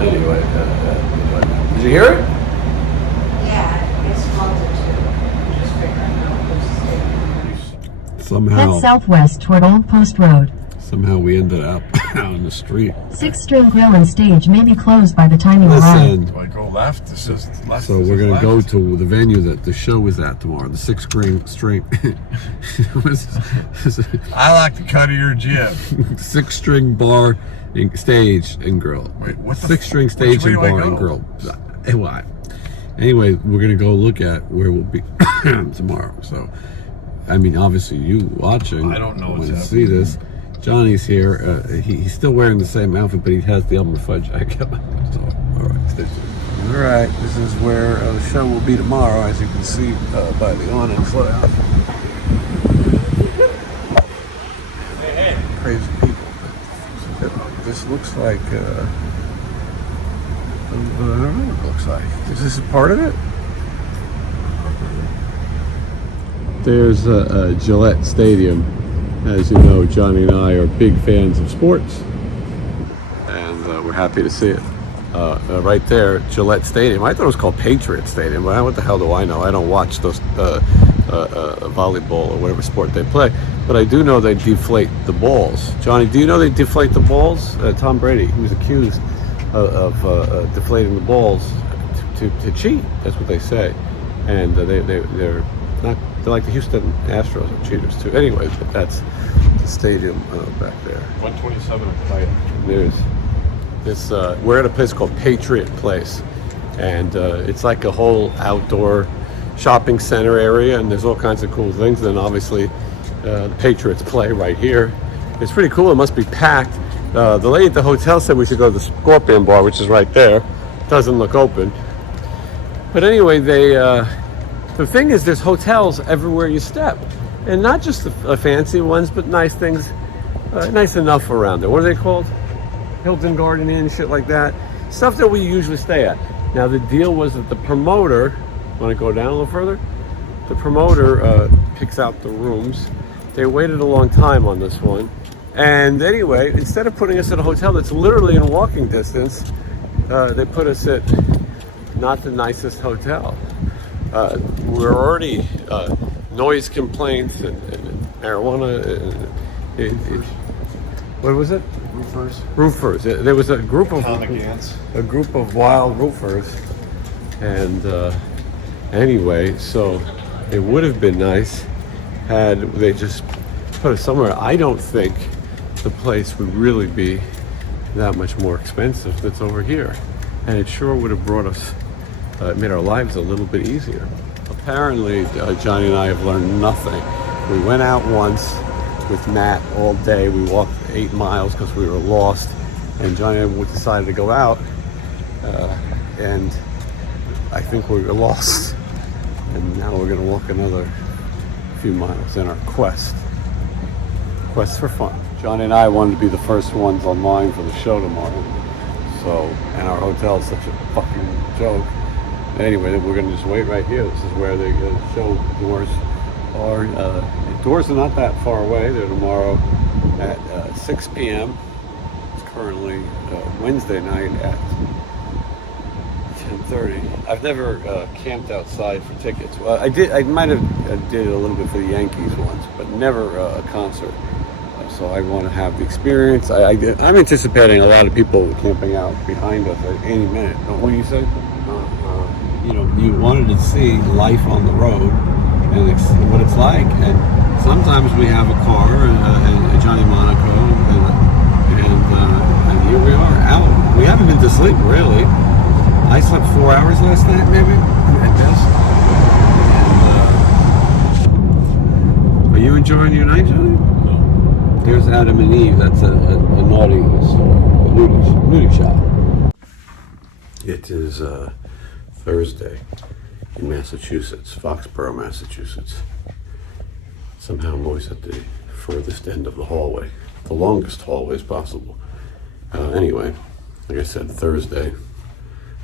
Anyway, did you hear it? Yeah, it's multitude. Just figuring out who's Somehow. Head southwest toward Old Post Road. Somehow we ended up out in the street. 6th String Grill and Stage may be closed by the time you arrive. Do I go left? This is left. So we're going to go to the venue that the show is at tomorrow, the 6th String. I like the cut of your jib. 6th String Bar, and Stage and Grill. Wait, what the 6th String Stage and Bar and Grill. Anyway, we're going to go look at where we'll be tomorrow. So, I mean, obviously you watching. I don't know when what's you happening. see this. Johnny's here. He's still wearing the same outfit, but he has the Elmer Fudd jacket. So, all right, stay tuned. All right, this is where the show will be tomorrow, as you can see by the awning. Slow down. Crazy people. This looks like, I don't know what it looks like. Is this a part of it? There's a Gillette Stadium. As you know, Johnny and I are big fans of sports, and we're happy to see it. Right there, Gillette Stadium. I thought it was called Patriot Stadium, but what the hell do I know? I don't watch those volleyball or whatever sport they play, but I do know they deflate the balls. Johnny, do you know they deflate the balls? Tom Brady, he was accused of deflating the balls to cheat. That's what they say, and they're not. They're like the Houston Astros are cheaters too. Anyways, but that's the stadium back there. 127 at the There's this. We're at a place called Patriot Place, and it's like a whole outdoor shopping center area, and there's all kinds of cool things. And then obviously, the Patriots play right here. It's pretty cool. It must be packed. The lady at the hotel said we should go to the Scorpion Bar, which is right there. Doesn't look open, but anyway, the thing is, there's hotels everywhere you step, and not just the fancy ones, but nice things, nice enough around there. What are they called? Hilton Garden Inn, shit like that. Stuff that we usually stay at. Now the deal was that the promoter, want to go down a little further? The promoter picks out the rooms. They waited a long time on this one. And anyway, instead of putting us at a hotel that's literally in walking distance, they put us at not the nicest hotel. We're already noise complaints and marijuana. What was it? Roofers. There was a group of wild roofers, and anyway, so it would have been nice had they just put us somewhere. I don't think the place would really be that much more expensive that's over here, and it sure would have brought us. It made our lives a little bit easier. Apparently, Johnny and I have learned nothing. We went out once with Matt all day. We walked 8 miles because we were lost, and Johnny and I decided to go out, and I think we were lost. And now we're going to walk another few miles in our quest for fun. Johnny and I wanted to be the first ones online for the show tomorrow, so, and our hotel is such a fucking joke. Anyway, we're going to just wait right here. This is where the show doors are. The doors are not that far away. They're tomorrow at 6 p.m. It's currently Wednesday night at 10:30. I've never camped outside for tickets. Well, I did. I might have did it a little bit for the Yankees once, but never a concert. So I want to have the experience. I'm anticipating a lot of people camping out behind us at any minute. What do you say? You know, you wanted to see life on the road and what it's like. And sometimes we have a car and Johnny Monaco, and here we are out. We haven't been to sleep really. I slept 4 hours last night, maybe at best. And, are you enjoying your night, Johnny? No. Here's Adam and Eve. That's a naughty nudie shop. It is Thursday in Massachusetts, Foxborough, Massachusetts. Somehow I'm always at the furthest end of the hallway, the longest hallway as possible. Anyway, like I said, Thursday,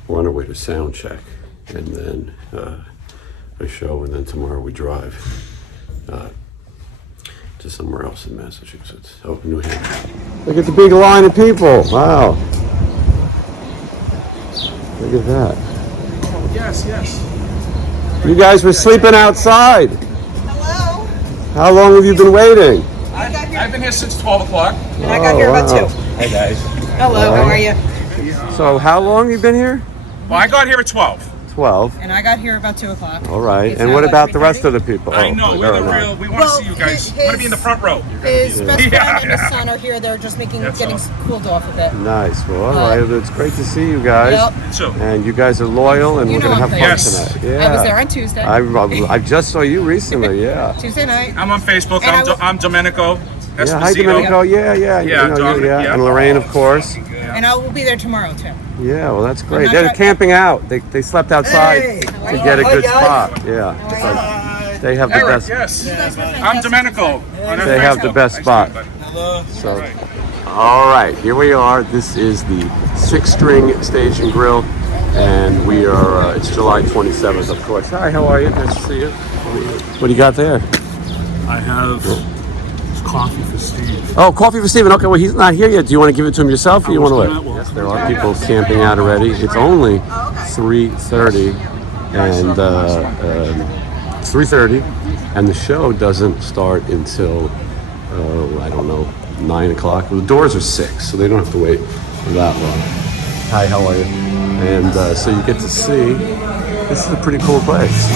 we're on our way to sound check, and then a show, and then tomorrow we drive to somewhere else in Massachusetts, New Hampshire. Look at the big line of people! Wow, look at that. Yes. You guys were sleeping outside. Hello. How long have you been waiting? I've been here since 12 o'clock. And I got here about 2. Hi, guys. Hello, how are you? So how long have you been here? Well, I got here at 12. 12. And I got here about 2 o'clock. All right. It's and now what what, about the rest of the people? I know. We want to see you guys. We want to be in the front row. His best friend and his son are here. They're just getting cooled off a bit. Nice. Well, all right. It's great to see you guys. Yep. And you guys are loyal, and we're going to have fun tonight. Yeah. I was there on Tuesday. I just saw you recently, yeah. Tuesday night. I'm on Facebook. I'm Domenico. Yeah, hi Domenico. Yeah. And Lorraine, of course. And I will be there tomorrow, too. Yeah, well, that's great. They're camping out. They slept outside to get a good spot. Yeah. They have the best. Yes. I'm Domenico. They have the best spot. Hello. So, All right, here we are. This is the 6-string stage and grill, and we are, it's July 27th, of course. Hi, how are you? Nice to see you. What do you got there? I have coffee for Steve. Oh, coffee for Steven. Okay, well, he's not here yet. Do you want to give it to him yourself, or you want to wait? Well, Yes, there are people camping out already. It's only 3:30, and it's 3:30, and the show doesn't start until, I don't know, 9 o'clock. Well, the doors are 6, so they don't have to wait that long. Hi, how are you? And so you get to see, this is a pretty cool place.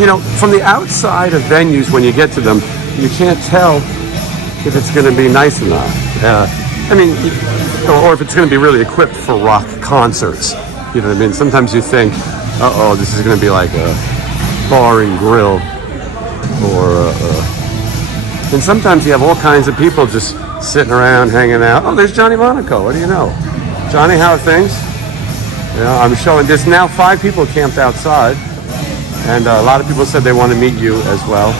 You know, from the outside of venues, when you get to them, you can't tell if it's going to be nice or not. I mean, or if it's going to be really equipped for rock concerts. You know what I mean? Sometimes you think, uh-oh, this is going to be like a bar and grill, or and sometimes you have all kinds of people just sitting around, hanging out. Oh, there's Johnny Monaco. What do you know? Johnny, how are things? You know, I'm showing, there's now 5 people camped outside, and a lot of people said they want to meet you as well.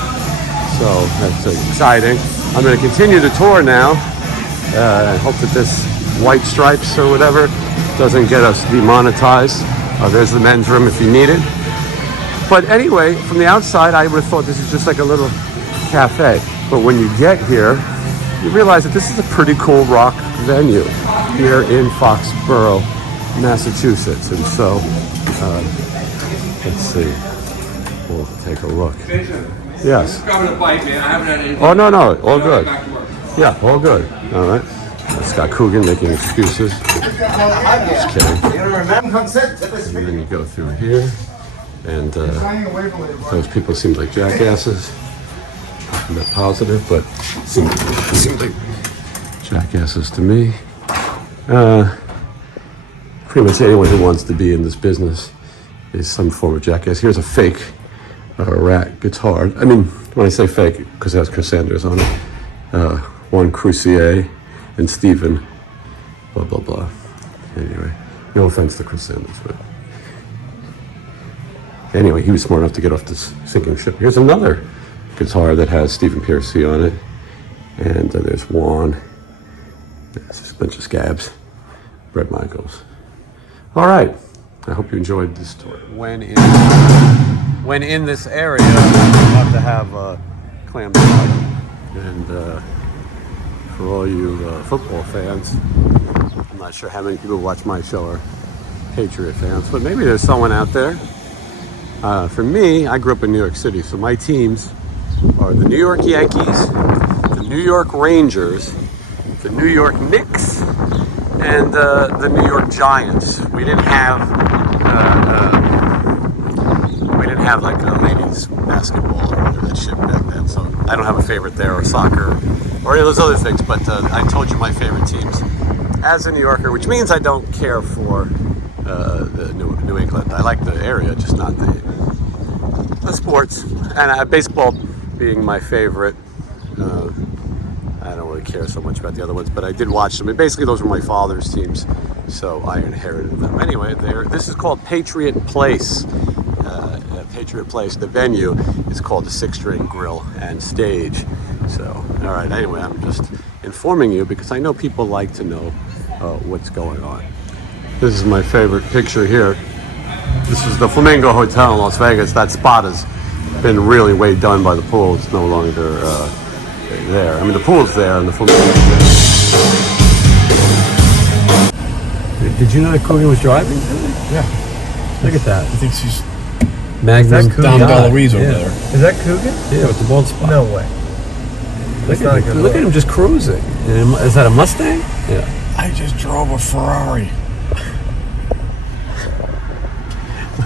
So that's exciting. I'm going to continue the tour now. I hope that this white stripes or whatever doesn't get us demonetized. There's the men's room if you need it. But anyway, from the outside, I would have thought this is just like a little cafe. But when you get here, you realize that this is a pretty cool rock venue here in Foxborough, Massachusetts. And so, let's see. We'll take a look. Yes. Grabbing a bite, man. I haven't had anything. Oh, no, all good. Back to work. Yeah, all good. All right. Scott Coogan making excuses. Just kidding. And then you go through here, and those people seem like jackasses. I'm not positive, but seem like jackasses to me. Pretty much anyone who wants to be in this business is some form of jackass. Here's a fake Ratt guitar. I mean, when I say fake, because it has Chris Sanders on it. One Crucier and Stephen, blah, blah, blah. Anyway, no offense to Chris Sanders, but anyway, he was smart enough to get off this sinking ship. Here's another guitar that has Stephen PEARCY on it, and there's Juan. There's just a bunch of scabs. Brett Michaels. All right, I hope you enjoyed this tour. When in this area, you have to have clam chowder. And for all you football fans, I'm not sure how many people who watch my show are Patriot fans, but maybe there's someone out there. For me, I grew up in New York City, so my teams are the New York Yankees, the New York Rangers, the New York Knicks, and the New York Giants. We didn't have like ladies basketball or that shit back then, so I don't have a favorite there, or soccer, or any of those other things. But I told you my favorite teams as a New Yorker, which means I don't care for the New England. I like the area, just not the sports. And baseball being my favorite. I don't really care so much about the other ones, but I did watch them. And basically, those were my father's teams, so I inherited them. Anyway, this is called Patriot Place. Patriot Place, the venue is called the 6-String Grill and Stage. So, all right, anyway, I'm just informing you because I know people like to know what's going on. This is my favorite picture here. This is the Flamingo Hotel in Las Vegas. That spot has been really way done by the pool. It's no longer there. I mean, the pool's there and the Flamingo's there. Did you know that Coogan was driving? Yeah. Look at that. I think she's Magnum Don DeLuise over there. Is that Coogan? Yeah, with the bald spot. No way. Look at him just cruising. Is that a Mustang? Yeah. I just drove a Ferrari.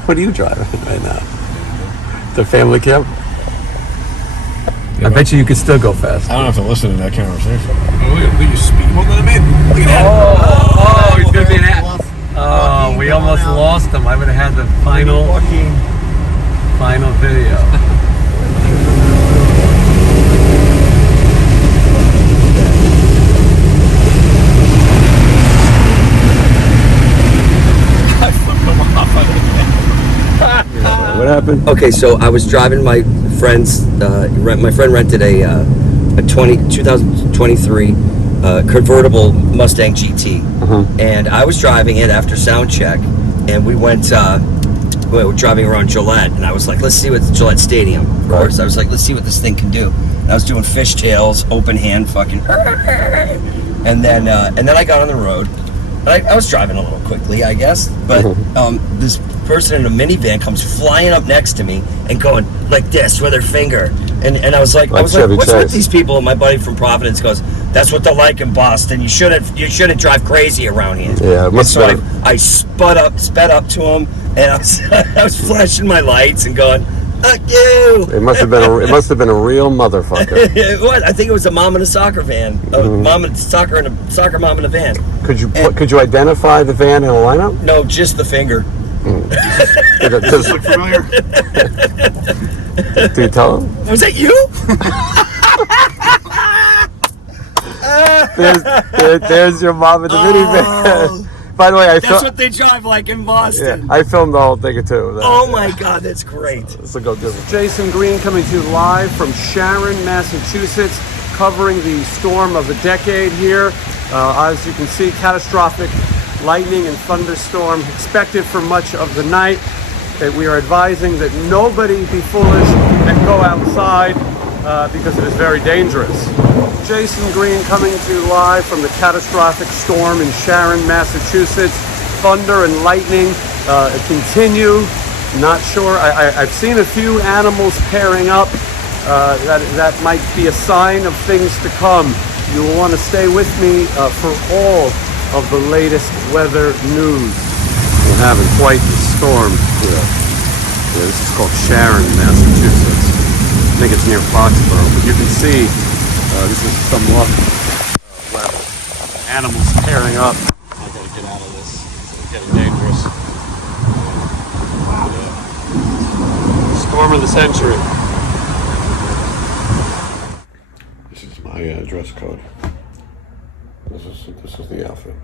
What are you driving right now? The family camp? Yeah, I bet you could still go fast. I don't have to listen to that conversation. Oh, look at you speed. Look at that. Look at that. Oh, he's going to be an ass. Oh, we almost lost him. I would have had the final video. What happened? Okay, so I was driving my friend's. My friend rented a 2023 convertible Mustang GT, and I was driving it after sound check, and we went. We were driving around Gillette, and I was like, "Let's see what Gillette Stadium." Of course, I was like, "Let's see what this thing can do." And I was doing fishtails, open hand, fucking, and then I got on the road. And I was driving a little quickly, I guess, but this person in a minivan comes flying up next to me and going like this with her finger, and I was like, "What's with these people?" And my buddy from Providence goes, "That's what they're like in Boston. You shouldn't drive crazy around here." Yeah, it must have been. I sped up to him, and I was flashing my lights and going, "Fuck you!" It must have been a real motherfucker. It was. I think it was a mom in a soccer van, soccer mom in a van. Could you identify the van in a lineup? No, just the finger. Does it look familiar? Do you tell him? Was that you? There's your mom in the minivan. By the way, that's what they drive like in Boston. Yeah, I filmed the whole thing too. Oh my God, that's great. So go do it. Jason Green coming to you live from Sharon, Massachusetts, covering the storm of the decade here. As you can see, catastrophic lightning and thunderstorm expected for much of the night. We are advising that nobody be foolish and go outside because it is very dangerous. Jason Green coming to you live from the catastrophic storm in Sharon, Massachusetts. Thunder and lightning continue. Not sure. I've seen a few animals pairing up. That might be a sign of things to come. You will want to stay with me for all of the latest weather news. We're having quite the storm here. Yeah, this is called Sharon, Massachusetts. I think it's near Foxborough, but you can see this is some luck weather. Animals pairing up. I gotta get out of this. It's getting dangerous. Storm of the century. This is my dress code. This is the outfit.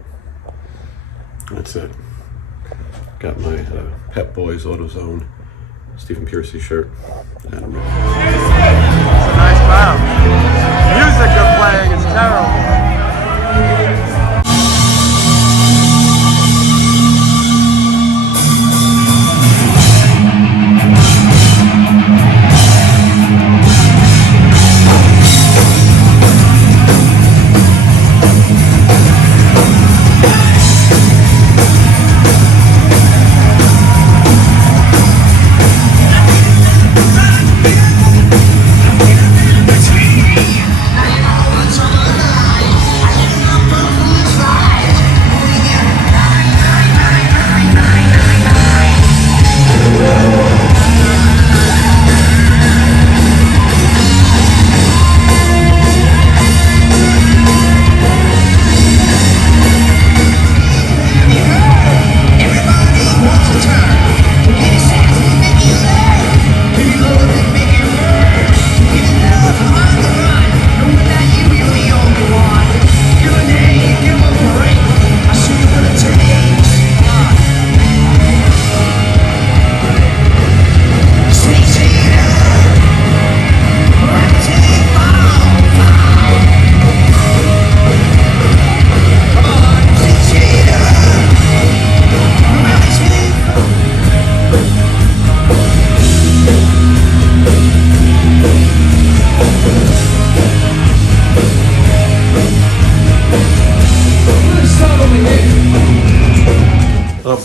That's it. Got my Pep Boys AutoZone Stephen PEARCY shirt. And I'm It's a nice crowd. Music they're playing is terrible.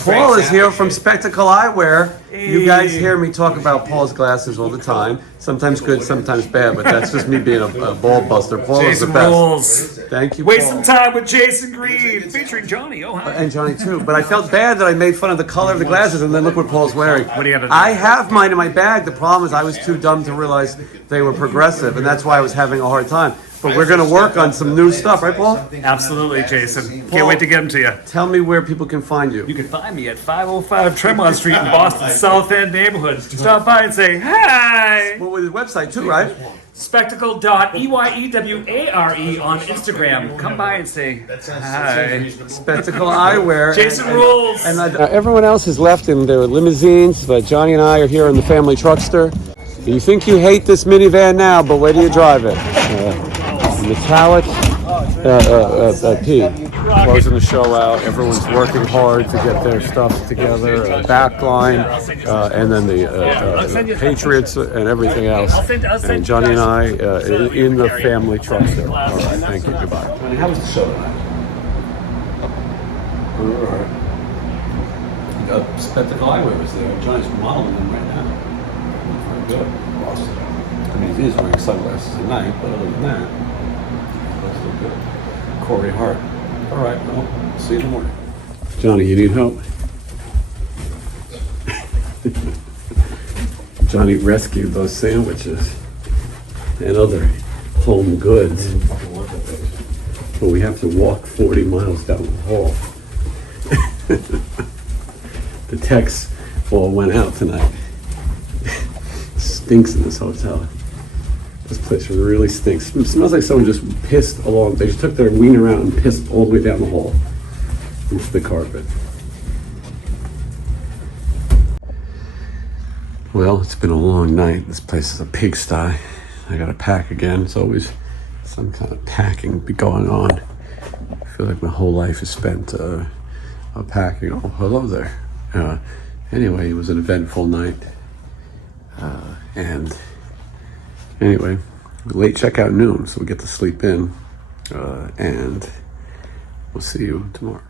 Paul is here from Spectacle Eyewear. You guys hear me talk about Paul's glasses all the time. Sometimes good, sometimes bad, but that's just me being a ball buster. Paul is the best. Rules. Thank you, Waste Paul. some time with Jason Green, featuring Johnny. Oh, hi. And Johnny too. But I felt bad that I made fun of the color of the glasses, and then look what Paul's wearing. What do you have to do? I have mine in my bag. The problem is I was too dumb to realize they were progressive, and that's why I was having a hard time. But we're going to work on some new stuff, right, Paul? Absolutely, Jason. Paul, Can't wait to get them to you. Tell me where people can find you. You can find me at 505 Tremont Street in Boston's South End neighborhood. Stop by and say hi. Well, with the website too, right? Spectacle.EYEWARE on Instagram. Come by and say hi. Spectacle Eyewear. Jason rules. And everyone else has left in their limousines, but Johnny and I are here in the family truckster. You think you hate this minivan now, but where do you drive it? Metallic. Pete, closing the show out. Everyone's working hard to get their stuff together, backline, and then the Patriots and everything else. And Johnny and I in the family truck there. All right, thank you. Goodbye. Johnny, how was the show tonight? All right. Spectacle Eyewear was there. Johnny's modeling them right now. Very good. Awesome. I mean, he is wearing sunglasses at night, but other than that, that's so good. Corey Hart. All right, well, see you in the morning. Johnny, you need help? Johnny rescued those sandwiches and other home goods. But we have to walk 40 miles down the hall. The techs all went out tonight. Stinks in this hotel. This place really stinks. It smells like someone just pissed along. They just took their wiener out and pissed all the way down the hall into the carpet. Well, it's been a long night. This place is a pigsty. I gotta pack again. It's always some kind of packing going on. I feel like my whole life is spent packing. Oh, hello there. Anyway, it was an eventful night. And anyway, late checkout noon, so we get to sleep in. And we'll see you tomorrow.